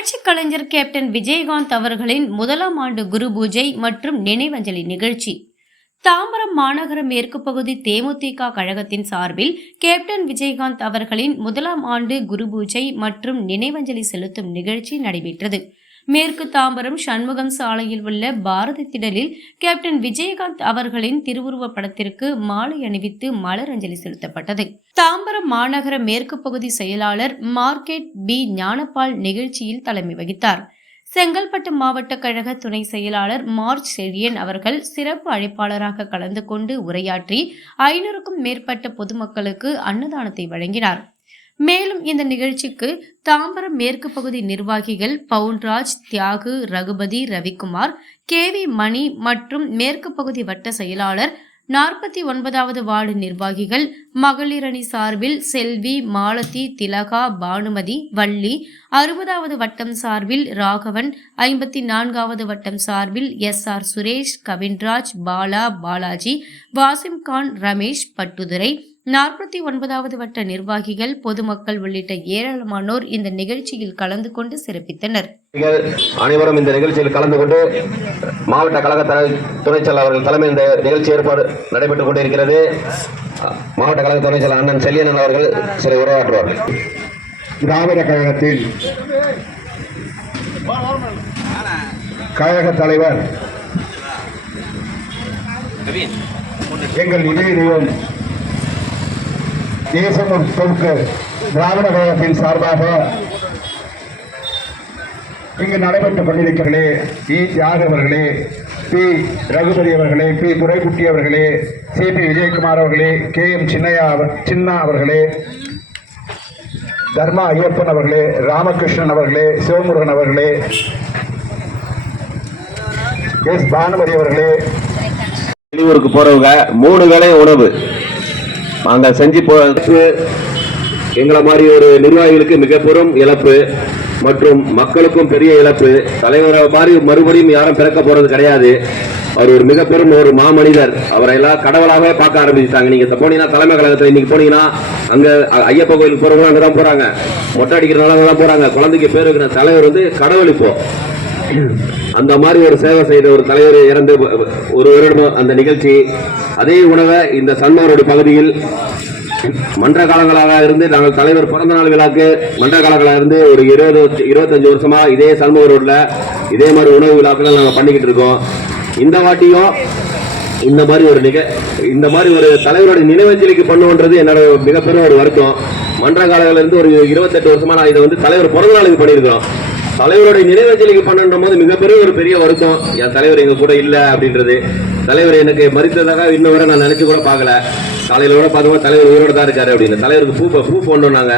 கலைஞர் captain Vijayakanth அவர்களின் முதலாம் ஆண்டு குரு பூஜை மற்றும் நினைவஞ்சலி நிகழ்ச்சி. தாம்பரம் மாநகர மேற்கு பகுதி தேமுதிக கழகத்தின் சார்பில் கேப்டன் விஜயகாந்த் அவர்களின் முதலாம் ஆண்டு குரு பூஜை மற்றும் நினைவஞ்சலி செலுத்தும் நிகழ்ச்சி நடைபெற்றது. மேற்கு தாம்பரம் சண்முகம் சாலையில் உள்ள பாரதி திடலில் கேப்டன் விஜயகாந்த் அவர்களின் திருவுருவப் படத்திற்கு மாலை அணிவித்து மலர் அஞ்சலி செலுத்தப்பட்டது. தாம்பரம் மாநகர மேற்கு பகுதி செயலாளர் மார்க்கெட் பி. ஞானபால் நிகழ்ச்சியில் தலைமை வகித்தார். செங்கல்பட்டு மாவட்ட கழக துணை செயலாளர் மார்ச் செழியன் அவர்கள் சிறப்பு அழைப்பாளராக கலந்து கொண்டு உரையாற்றி ஐநூறுக்கும் மேற்பட்ட பொதுமக்களுக்கு அன்னதானத்தை வழங்கினார். மேலும் இந்த நிகழ்ச்சிக்கு தாம்பரம் மேற்கு பகுதி நிர்வாகிகள் பவுன்ராஜ் தியாகு ரகுபதி ரவிக்குமார் கேவி மணி மற்றும் மேற்கு பகுதி வட்ட செயலாளர் நாற்பத்தி ஒன்பதாவது வார்டு நிர்வாகிகள் மகளிரணி சார்பில் செல்வி மாலதி திலகா பானுமதி வள்ளி அறுபதாவது வட்டம் சார்பில் ராகவன் ஐம்பத்தி நான்காவது வட்டம் சார்பில் எஸ் ஆர் சுரேஷ் கவின்ராஜ் பாலா பாலாஜி வாசிம்கான் ரமேஷ் பட்டுதுரை நாற்பத்தி ஒன்பதாவது வட்ட நிர்வாகிகள் பொதுமக்கள் உள்ளிட்ட ஏராளமானோர் இந்த நிகழ்ச்சியில் கலந்து கொண்டு சிறப்பித்தனர். அனைவரும் இந்த நிகழ்ச்சியில் கலந்து கொண்டு மாவட்ட கழக தலை- துணைச் செயலாளர் அவர்கள் தலைமை இந்த நிகழ்ச்சி ஏற்பாடு நடைபெற்றுக் கொண்டிருக்கிறது. மாவட்ட கழக துணைச் செயலாளர் அண்ணன் செல்லியன் அவர்கள் சில உரையாற்றுவார்கள் திராவிட கழகத்தின் கழக தலைவர் எங்கள் நினைவிலும் தேசம் தொகுக்க திராவிட கழகத்தின் சார்பாக இங்கு நடைபெற்றுக் கொண்டிருக்கிறே இ தியாக அவர்களே பி. ரகுபதி அவர்களே பி. துரைக்குட்டி அவர்களே சி. பி. விஜயகுமார் அவர்களே கே. எம். சின்னையா சின்னா அவர்களே தர்மா ஐயப்பன் அவர்களே ராமகிருஷ்ணன் அவர்களே சிவமுருகன் அவர்களே எஸ். பானுமதி அவர்களே. வெளியூருக்கு போறவங்க மூணு வேளை உணவு. நாங்கள் செஞ்சு போ எங்களை மாதிரி ஒரு நிர்வாகிகளுக்கு மிக பெரும் இழப்பு மற்றும் மக்களுக்கும் பெரிய இழப்பு. தலைவரை மாதிரி மறுபடியும் யாரும் பிறக்க போறது கிடையாது. அவர் ஒரு மிக பெரும் ஒரு மாமனிதர். அவரை எல்லாம் கடவுளாகவே பார்க்க ஆரம்பிச்சிட்டாங்க. நீங்க போனீங்கன்னா தலைமை கழகத்துல இன்னைக்கு போனீங்கன்னா அங்க ஐயப்ப கோயிலுக்கு போறவங்க அங்கதான் போறாங்க. மொட்டை அடிக்கிறனால அங்கதான் போறாங்க. குழந்தைக்கு பேர் இருக்கிற தலைவர் வந்து கடவுள் இப்போ. அந்த மாதிரி ஒரு சேவை செய்த ஒரு தலைவர் இறந்து ஒரு வருடம் அந்த நிகழ்ச்சி அதே உணவை இந்த சன்மாரோடு பகுதியில் மன்ற காலங்களாக இருந்து நாங்கள் தலைவர் பிறந்த நாள் விழாக்கு மன்ற காலங்களாக இருந்து ஒரு இருபது இருபத்தஞ்சு வருஷமா இதே சண்முக ரோட்ல இதே மாதிரி உணவு விழாக்களை நாங்கள் பண்ணிக்கிட்டு இருக்கோம். இந்த வாட்டியும் இந்த மாதிரி ஒரு நிக இந்த மாதிரி ஒரு தலைவரோட நினைவஞ்சலிக்கு பண்ணுன்றது என்னோட மிகப்பெரிய ஒரு வருத்தம். மன்ற காலங்கள்ல இருந்து ஒரு இருபத்தெட்டு வருஷமா நான் இதை வந்து தலைவர் பிறந்த நாளுக்கு பண்ணியிருக்கிறோம். தலைவருடைய நினைவஞ்சலிக்கு பண்ணுன்ற போது மிகப்பெரிய ஒரு பெரிய வருத்தம். என் தலைவர் எங்க கூட இல்ல அப்படின்றது. தலைவர் எனக்கு மறித்ததாக இன்னும் வரை நான் நினைச்சு கூட பார்க்கல. காலையில கூட பார்த்தோம் தலைவர் உயிரோட தான் இருக்காரு அப்படின்னு. தலைவருக்கு பூ பூ போடணும் நாங்க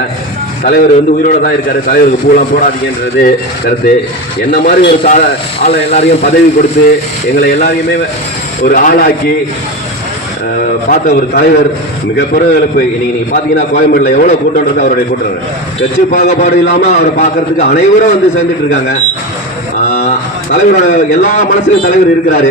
தலைவர் வந்து உயிரோட தான் இருக்காரு. தலைவருக்கு பூலாம் போடாதீங்கன்றது கருத்து. என்ன மாதிரி ஒரு ஆளை எல்லாரையும் பதவி கொடுத்து எங்களை எல்லாரையுமே ஒரு ஆளாக்கி பார்த்த ஒரு தலைவர் மிகப்பெரிய இழப்பு. இன்னைக்கு நீங்க பாத்தீங்கன்னா கோயம்பேடுல எவ்வளவு இருக்கு அவருடைய கூட்டம் கட்சி பாகுபாடு இல்லாம அவரை பார்க்கறதுக்கு அனைவரும் வந்து சேர்ந்துட்டு இருக்காங்க. தலைவரோட எல்லா மனசுலயும் தலைவர் இருக்கிறாரு.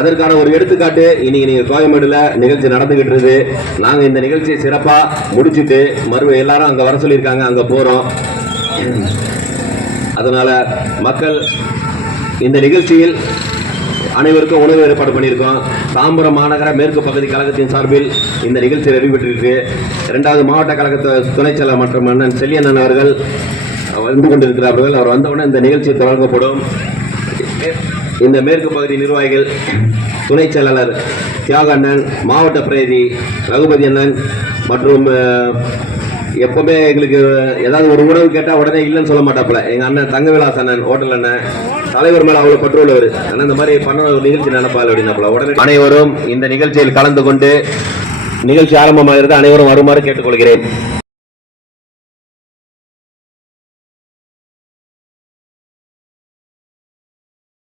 அதற்கான ஒரு எடுத்துக்காட்டு இன்னைக்கு நீங்க கோயம்பேடுல நிகழ்ச்சி நடந்துகிட்டு இருக்கு. நாங்க இந்த நிகழ்ச்சியை சிறப்பா முடிச்சுட்டு மறுபடியும் எல்லாரும் அங்க வர சொல்லியிருக்காங்க. அங்க போறோம். அதனால மக்கள் இந்த நிகழ்ச்சியில் அனைவருக்கும் உணவு ஏற்பாடு பண்ணியிருக்கோம். தாம்பரம் மாநகர மேற்கு பகுதி கழகத்தின் சார்பில் இந்த நிகழ்ச்சி நடைபெற்றிருக்கு. இரண்டாவது மாவட்ட கழகத்தை துணைச் செயலர் மற்றும் அண்ணன் செல்லியண்ணன் அவர்கள் வந்து கொண்டிருக்கிறார்கள். அவர் வந்தவுடனே இந்த நிகழ்ச்சி தொடங்கப்படும். இந்த மேற்கு பகுதி நிர்வாகிகள் துணைச் செயலாளர் தியாக அண்ணன் மாவட்ட பிரதி ரகுபதி அண்ணன் மற்றும் எப்பவுமே எங்களுக்கு ஏதாவது ஒரு உணவு கேட்டா உடனே இல்லைன்னு சொல்ல மாட்டாப்புல. எங்க அண்ணன் தங்கவிலாஸ் அண்ணன் ஹோட்டல் அண்ணன் தலைவர் மேல அவ்வளவு பற்று உள்ளவர் ஆனா இந்த மாதிரி பண்ண ஒரு நிகழ்ச்சி நினைப்பாள் அப்படின்னாப்புல. உடனே அனைவரும் இந்த நிகழ்ச்சியில் கலந்து கொண்டு நிகழ்ச்சி ஆரம்பமாகிறது அனைவரும் வருமாறு கேட்டுக்கொள்கிறேன்.